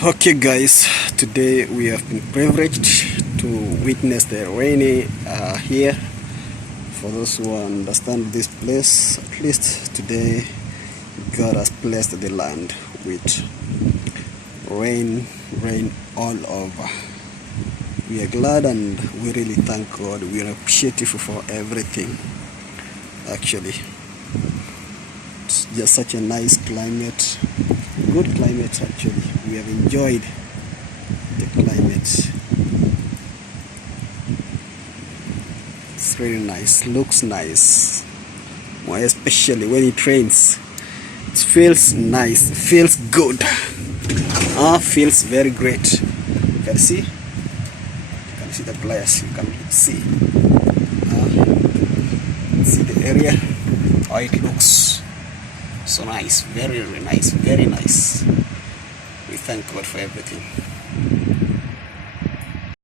Okay guys, today we have been privileged to witness the rainy here. For those who understand this place, at least today God has blessed the land with rain all over. We are glad and we really thank God. We are appreciative for everything. Actually, it's just such a nice climate, good climate actually. We have enjoyed the climate. It's really nice, looks nice. More especially when it rains. It feels nice, feels good. Feels very great. You can see the place, you can see. See the area, how it looks. So nice, very nice, very nice. We thank God for everything.